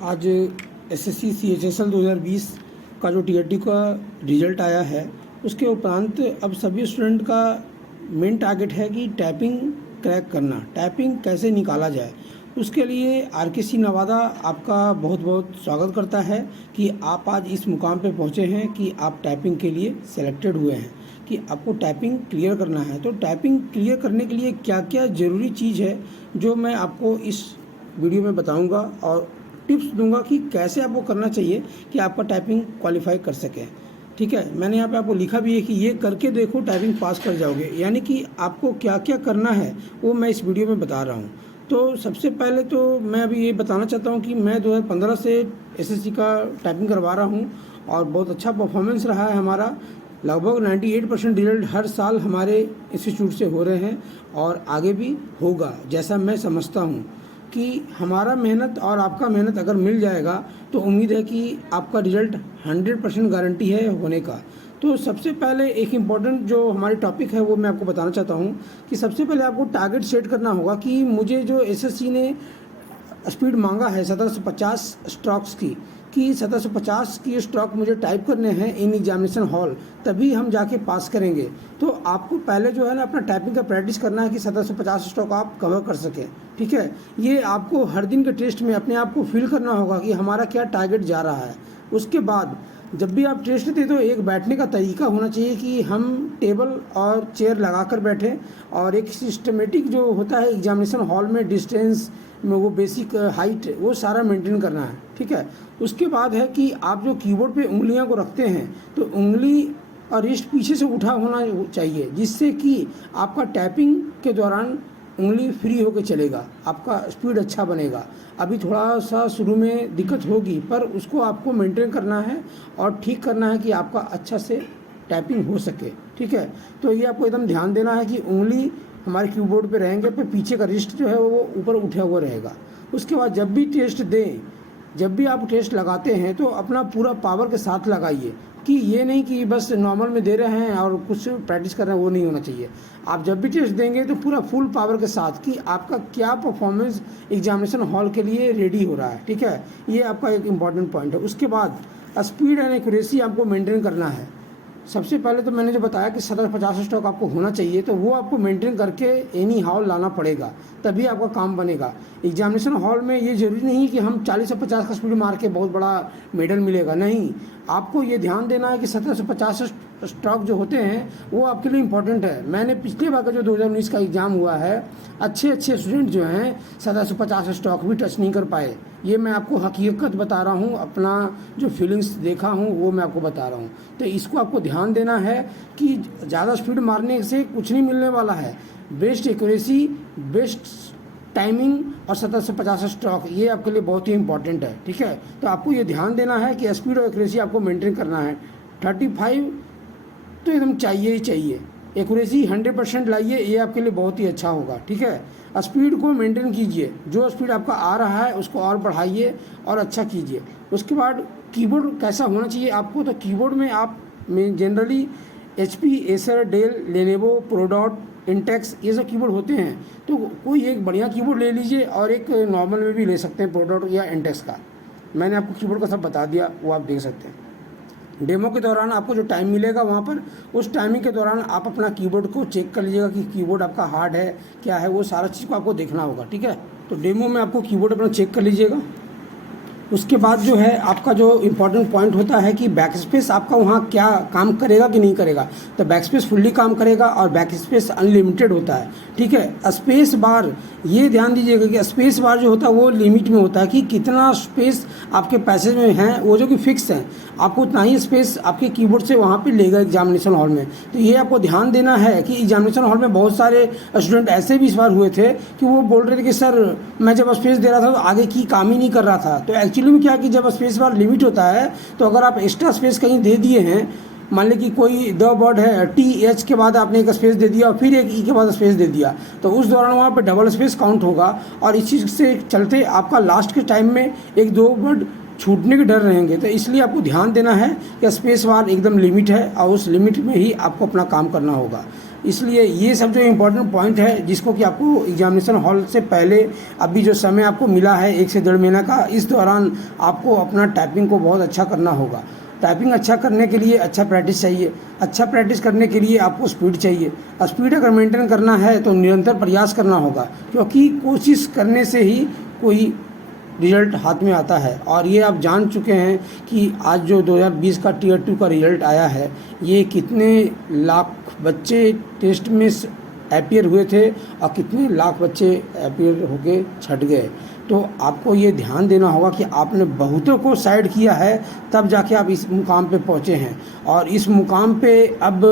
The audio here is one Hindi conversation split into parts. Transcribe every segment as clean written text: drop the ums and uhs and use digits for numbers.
आज एसएससी सीएचएसएल 2020 का जो टीआरटी का रिजल्ट आया है, उसके उपरांत अब सभी स्टूडेंट का मेन टारगेट है कि टाइपिंग क्रैक करना, टाइपिंग कैसे निकाला जाए। उसके लिए आरकेसी नवादा आपका बहुत बहुत स्वागत करता है कि आप आज इस मुकाम पे पहुँचे हैं कि आप टाइपिंग के लिए सेलेक्टेड हुए हैं, कि आपको टाइपिंग क्लियर करना है। तो टाइपिंग क्लियर करने के लिए क्या क्या ज़रूरी चीज़ है जो मैं आपको इस वीडियो में बताऊंगा और टिप्स दूंगा कि कैसे आपको करना चाहिए कि आपका टाइपिंग क्वालिफाई कर सके। ठीक है, मैंने यहाँ पे आपको लिखा भी है कि ये करके देखो टाइपिंग पास कर जाओगे, यानी कि आपको क्या क्या करना है वो मैं इस वीडियो में बता रहा हूँ। तो सबसे पहले तो मैं अभी ये बताना चाहता हूँ कि मैं 2015 से एसएससी का टाइपिंग करवा रहा हूँ और बहुत अच्छा परफॉर्मेंस रहा है हमारा। लगभग 98% रिजल्ट हर साल हमारे इंस्टीट्यूट से हो रहे हैं और आगे भी होगा, जैसा मैं समझता हूँ कि हमारा मेहनत और आपका मेहनत अगर मिल जाएगा तो उम्मीद है कि आपका रिजल्ट 100% गारंटी है होने का। तो सबसे पहले एक इम्पॉर्टेंट जो हमारी टॉपिक है वो मैं आपको बताना चाहता हूँ कि सबसे पहले आपको टारगेट सेट करना होगा कि मुझे जो एसएससी ने स्पीड मांगा है 1750 स्ट्रोक्स की, कि 1750 की स्ट्रोक मुझे टाइप करने हैं इन एग्जामिनेशन हॉल, तभी हम जाके पास करेंगे। तो आपको पहले जो है ना अपना टाइपिंग का प्रैक्टिस करना है कि 1750 स्ट्रोक आप कवर कर सकें। ठीक है, ये आपको हर दिन के टेस्ट में अपने आप को फील करना होगा कि हमारा क्या टारगेट जा रहा है। उसके बाद जब भी आप टेस्ट दें तो एक बैठने का तरीका होना चाहिए कि हम टेबल और चेयर लगाकर बैठें और एक सिस्टमेटिक जो होता है एग्जामिनेशन हॉल में डिस्टेंस में वो बेसिक हाइट वो सारा मेंटेन करना है। ठीक है, उसके बाद है कि आप जो कीबोर्ड पे उंगलियां को रखते हैं तो उंगली और रिस्ट पीछे से उठा होना चाहिए, जिससे कि आपका टाइपिंग के दौरान उंगली फ्री होकर चलेगा, आपका स्पीड अच्छा बनेगा। अभी थोड़ा सा शुरू में दिक्कत होगी पर उसको आपको मेंटेन करना है और ठीक करना है कि आपका अच्छा से टाइपिंग हो सके। ठीक है, तो ये आपको एकदम ध्यान देना है कि उंगली हमारे कीबोर्ड पे रहेंगे पर पीछे का रिस्ट जो है वो ऊपर उठा हुआ रहेगा। उसके बाद जब भी टेस्ट दें, जब भी आप टेस्ट लगाते हैं तो अपना पूरा पावर के साथ लगाइए, कि ये नहीं कि बस नॉर्मल में दे रहे हैं और कुछ प्रैक्टिस कर रहे हैं, वो नहीं होना चाहिए। आप जब भी टेस्ट देंगे तो पूरा फुल पावर के साथ कि आपका क्या परफॉर्मेंस एग्जामिनेशन हॉल के लिए रेडी हो रहा है। ठीक है, ये आपका एक इम्पॉर्टेंट पॉइंट है। उसके बाद स्पीड एंड एक्यूरेसी आपको मेंटेन करना है। सबसे पहले तो मैंने जो बताया कि 1750 स्ट्रोक आपको होना चाहिए, तो वो आपको मेंटेन करके एनी हाउ लाना पड़ेगा, तभी आपका काम बनेगा। एग्जामिनेशन हॉल में ये जरूरी नहीं कि हम 40 और 50 का स्पीड मार के बहुत बड़ा मेडल मिलेगा, नहीं। आपको ये ध्यान देना है कि 1750 स्ट्रोक जो होते हैं वो आपके लिए इम्पोर्टेंट है। मैंने पिछले बार का जो 2019 का एग्ज़ाम हुआ है, अच्छे स्टूडेंट जो हैं 1750 स्ट्रोक भी टच नहीं कर पाए। ये मैं आपको हकीकत बता रहा हूँ, अपना जो फीलिंग्स देखा हूँ वो मैं आपको बता रहा हूँ। तो इसको आपको ध्यान देना है कि ज़्यादा स्पीड मारने से कुछ नहीं मिलने वाला है। बेस्ट एक्यूरेसी, बेस्ट टाइमिंग और 1750 स्ट्रोक, ये आपके लिए बहुत ही इंपॉर्टेंट है। ठीक है, तो आपको ये ध्यान देना है कि स्पीड और एक्यूरेसी आपको मेंटेन करना है। 35 तो एकदम चाहिए ही चाहिए। एक्यूरेसी 100% लाइए, ये आपके लिए बहुत ही अच्छा होगा। ठीक है, स्पीड को मेंटेन कीजिए, जो स्पीड आपका आ रहा है उसको और बढ़ाइए और अच्छा कीजिए। उसके बाद कीबोर्ड कैसा होना चाहिए आपको, तो कीबोर्ड में आप generally HP, Acer, Dell, Lenovo, Prodot, Intex, ये सब कीबोर्ड होते हैं। तो कोई एक बढ़िया कीबोर्ड ले लीजिए और एक नॉर्मल में भी ले सकते हैं, प्रोडॉट या इंटेक्स का। मैंने आपको कीबोर्ड का सब बता दिया, वो आप देख सकते हैं। डेमो के दौरान आपको जो टाइम मिलेगा वहाँ पर, उस टाइमिंग के दौरान आप अपना कीबोर्ड को चेक कर लीजिएगा कि कीबोर्ड आपका हार्ड है क्या है, वो सारा चीज़ को आपको देखना होगा। ठीक है, तो डेमो में आपको कीबोर्ड अपना चेक कर लीजिएगा। उसके बाद जो है आपका जो इम्पोर्टेंट पॉइंट होता है कि बैक स्पेस आपका वहाँ क्या काम करेगा कि नहीं करेगा। तो बैक स्पेस फुल्ली काम करेगा और बैक स्पेस अनलिमिटेड होता है। ठीक है, स्पेस बार ये ध्यान दीजिएगा कि स्पेस बार जो होता है वो लिमिट में होता है कि कितना स्पेस आपके पैसेज में है, वो जो कि फिक्स है, आपको उतना ही स्पेस आपके कीबोर्ड से वहाँ पे लेगा एग्जामिनेशन हॉल में। तो ये आपको ध्यान देना है कि एग्जामिनेशन हॉल में बहुत सारे स्टूडेंट ऐसे भी इस बार हुए थे कि वो बोल रहे थे कि सर मैं जब स्पेस दे रहा था तो आगे की काम ही नहीं कर रहा था। तो एक्चुअली में क्या कि जब स्पेस बार लिमिट होता है तो अगर आप एक्स्ट्रा स्पेस कहीं दे दिए हैं, मान लीजिए कि कोई द वर्ड है TH के बाद आपने एक स्पेस दे दिया और फिर एक E के बाद स्पेस दे दिया, तो उस दौरान वहाँ पे डबल स्पेस काउंट होगा और इस चीज़ से चलते आपका लास्ट के टाइम में 1-2 वर्ड छूटने के डर रहेंगे। तो इसलिए आपको ध्यान देना है कि स्पेस बार एकदम लिमिट है और उस लिमिट में ही आपको अपना काम करना होगा। इसलिए ये सब जो इम्पोर्टेंट पॉइंट है जिसको कि आपको एग्जामिनेशन हॉल से पहले अभी जो समय आपको मिला है 1 से 1.5 महीना का, इस दौरान आपको अपना टाइपिंग को बहुत अच्छा करना होगा। टाइपिंग अच्छा करने के लिए अच्छा प्रैक्टिस चाहिए। अच्छा प्रैक्टिस करने के लिए आपको स्पीड चाहिए। स्पीड अगर मेंटेन करना है तो निरंतर प्रयास करना होगा, क्योंकि कोशिश करने से ही कोई रिजल्ट हाथ में आता है। और ये आप जान चुके हैं कि आज जो 2020 का टियर 2 का रिजल्ट आया है, ये कितने लाख बच्चे टेस्ट में अपीयर हुए थे और कितने लाख बच्चे अपीयर होके छट गए। तो आपको ये ध्यान देना होगा कि आपने बहुतों को साइड किया है, तब जाके आप इस मुकाम पे पहुँचे हैं। और इस मुकाम पे अब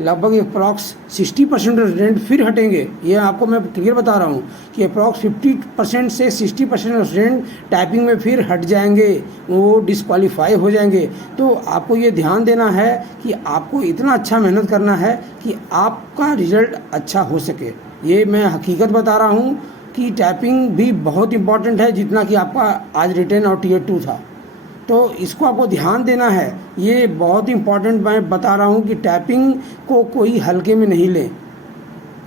लगभग अप्रॉक्स 60% स्टूडेंट फिर हटेंगे। ये आपको मैं क्लियर बता रहा हूँ कि अप्रॉक्स 50% से 60% स्टूडेंट टाइपिंग में फिर हट जाएंगे, वो डिस्क्वालीफाई हो जाएंगे। तो आपको ये ध्यान देना है कि आपको इतना अच्छा मेहनत करना है कि आपका रिजल्ट अच्छा हो सके। ये मैं हकीकत बता रहा हूँ कि टाइपिंग भी बहुत इम्पॉर्टेंट है, जितना कि आपका आज रिटेन और टियर 2 था। तो इसको आपको ध्यान देना है। ये बहुत इम्पॉर्टेंट मैं बता रहा हूँ कि टाइपिंग को कोई हल्के में नहीं ले।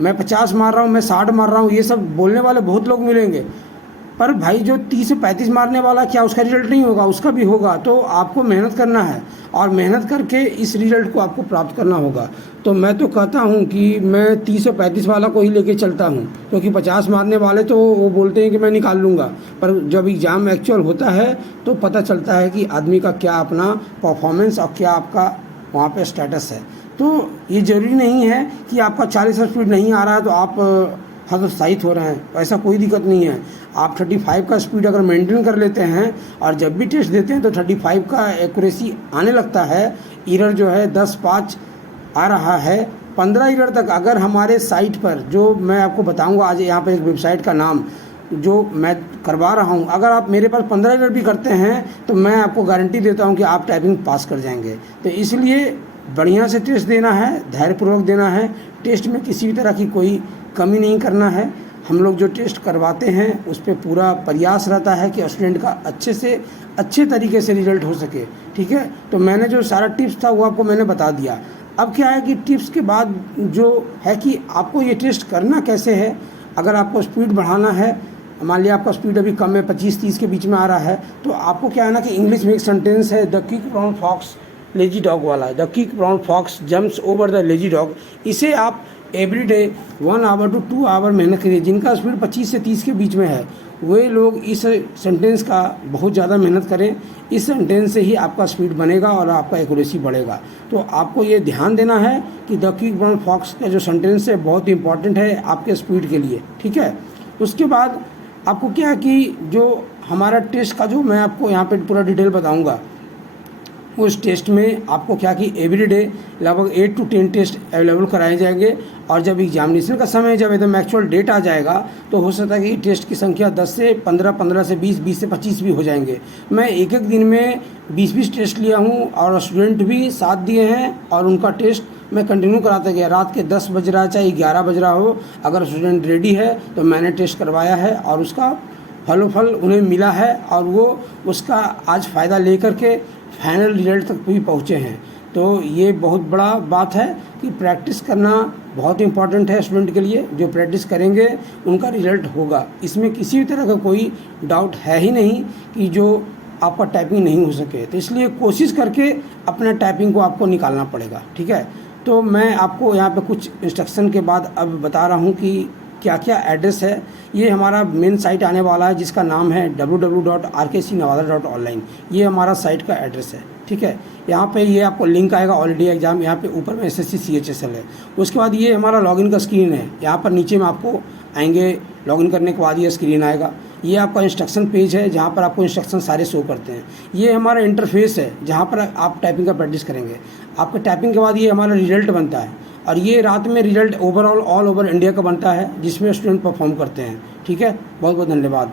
मैं 50 मार रहा हूँ, मैं 60 मार रहा हूँ, ये सब बोलने वाले बहुत लोग मिलेंगे, पर भाई जो 30 से 35 मारने वाला, क्या उसका रिजल्ट नहीं होगा? उसका भी होगा। तो आपको मेहनत करना है और मेहनत करके इस रिजल्ट को आपको प्राप्त करना होगा। तो मैं तो कहता हूँ कि मैं 30 से 35 वाला को ही लेके चलता हूँ, क्योंकि 50 मारने वाले तो वो बोलते हैं कि मैं निकाल लूँगा, पर जब एग्ज़ाम एक्चुअल होता है तो पता चलता है कि आदमी का क्या अपना परफॉर्मेंस और क्या आपका वहाँ पे स्टेटस है। तो ये ज़रूरी नहीं है कि आपका 40 से स्पीड नहीं आ रहा है तो आप हतोत्साहित हो रहे हैं, ऐसा कोई दिक्कत नहीं है। आप 35 का स्पीड अगर मेंटेन कर लेते हैं और जब भी टेस्ट देते हैं तो 35 का एक्यूरेसी आने लगता है। एरर जो है 10-5 आ रहा है, 15 एरर तक अगर हमारे साइट पर, जो मैं आपको बताऊंगा आज यहाँ पर एक वेबसाइट का नाम जो मैं करवा रहा हूँ, अगर आप मेरे पास 15 एरर भी करते हैं तो मैं आपको गारंटी देता हूँ कि आप टाइपिंग पास कर जाएंगे। तो इसलिए बढ़िया से टेस्ट देना है, धैर्यपूर्वक देना है। टेस्ट में किसी भी तरह की कोई कमी नहीं करना है। हम लोग जो टेस्ट करवाते हैं उस पर पूरा प्रयास रहता है कि स्टूडेंट का अच्छे से अच्छे तरीके से रिजल्ट हो सके। ठीक है, तो मैंने जो सारा टिप्स था वो आपको मैंने बता दिया। अब क्या है कि टिप्स के बाद जो है कि आपको ये टेस्ट करना कैसे है। अगर आपको स्पीड बढ़ाना है, मान लिया आपका स्पीड अभी कम है, 25-30 के बीच में आ रहा है, तो आपको क्या है ना कि इंग्लिश में एक सेंटेंस है, the quick brown fox lazy dog वाला, the quick brown fox jumps over the lazy dog. इसे आप every day 1 hour to 2 hour मेहनत करिए। जिनका स्पीड 25 से 30 के बीच में है वे लोग इस सेंटेंस का बहुत ज़्यादा मेहनत करें। इस सेंटेंस से ही आपका स्पीड बनेगा और आपका एक्यूरेसी बढ़ेगा। तो आपको ये ध्यान देना है कि द क्विक ब्राउन फॉक्स का जो सेंटेंस है बहुत इंपॉर्टेंट है आपके स्पीड के लिए। ठीक है, उसके बाद आपको क्या है कि जो हमारा टेस्ट का जो मैं आपको यहाँ पे पूरा डिटेल बताऊँगा, उस टेस्ट में आपको क्या कि एवरीडे लगभग 8 to 10 टेस्ट अवेलेबल कराए जाएंगे। और जब एग्जामिनेशन का समय, जब एकदम एक्चुअल डेट आ जाएगा, तो हो सकता है कि टेस्ट की संख्या 10 से 15, 15 से 20, 20 से 25 भी हो जाएंगे। मैं एक एक दिन में 20-20 टेस्ट लिया हूँ और स्टूडेंट भी साथ दिए हैं और उनका टेस्ट मैं कंटिन्यू कराता गया। रात के 10 बज रहा चाहे 11 बज रहा हो, अगर स्टूडेंट रेडी है तो मैंने टेस्ट करवाया है और उसका फल उन्हें मिला है और वो उसका आज फ़ायदा लेकर के फाइनल रिजल्ट तक भी पहुँचे हैं। तो ये बहुत बड़ा बात है कि प्रैक्टिस करना बहुत इम्पॉर्टेंट है स्टूडेंट के लिए। जो प्रैक्टिस करेंगे उनका रिजल्ट होगा, इसमें किसी भी तरह का कोई डाउट है ही नहीं कि जो आपका टाइपिंग नहीं हो सके। तो इसलिए कोशिश करके अपना टाइपिंग को आपको निकालना पड़ेगा। ठीक है, तो मैं आपको यहाँ पे कुछ इंस्ट्रक्शन के बाद अब बता रहा हूँ कि क्या क्या एड्रेस है। ये हमारा मेन साइट आने वाला है जिसका नाम है www.rkcnavada.online। ये हमारा साइट का एड्रेस है। ठीक है, यहाँ पे ये आपको लिंक आएगा ऑलरेडी एग्जाम, यहाँ पे ऊपर में SSC CHSL है। उसके बाद ये हमारा लॉगिन का स्क्रीन है, यहाँ पर नीचे में आपको आएंगे। लॉगिन करने के बाद ये स्क्रीन आएगा, ये आपका इंस्ट्रक्शन पेज है जहाँ पर आपको इंस्ट्रक्शन सारे शो करते हैं। ये हमारा इंटरफेस है जहाँ पर आप टाइपिंग का प्रैक्टिस करेंगे। आपके टाइपिंग के बाद ये हमारा रिजल्ट बनता है और ये रात में result overall all over India का बनता है जिसमें स्टूडेंट परफॉर्म करते हैं। ठीक है, बहुत बहुत धन्यवाद।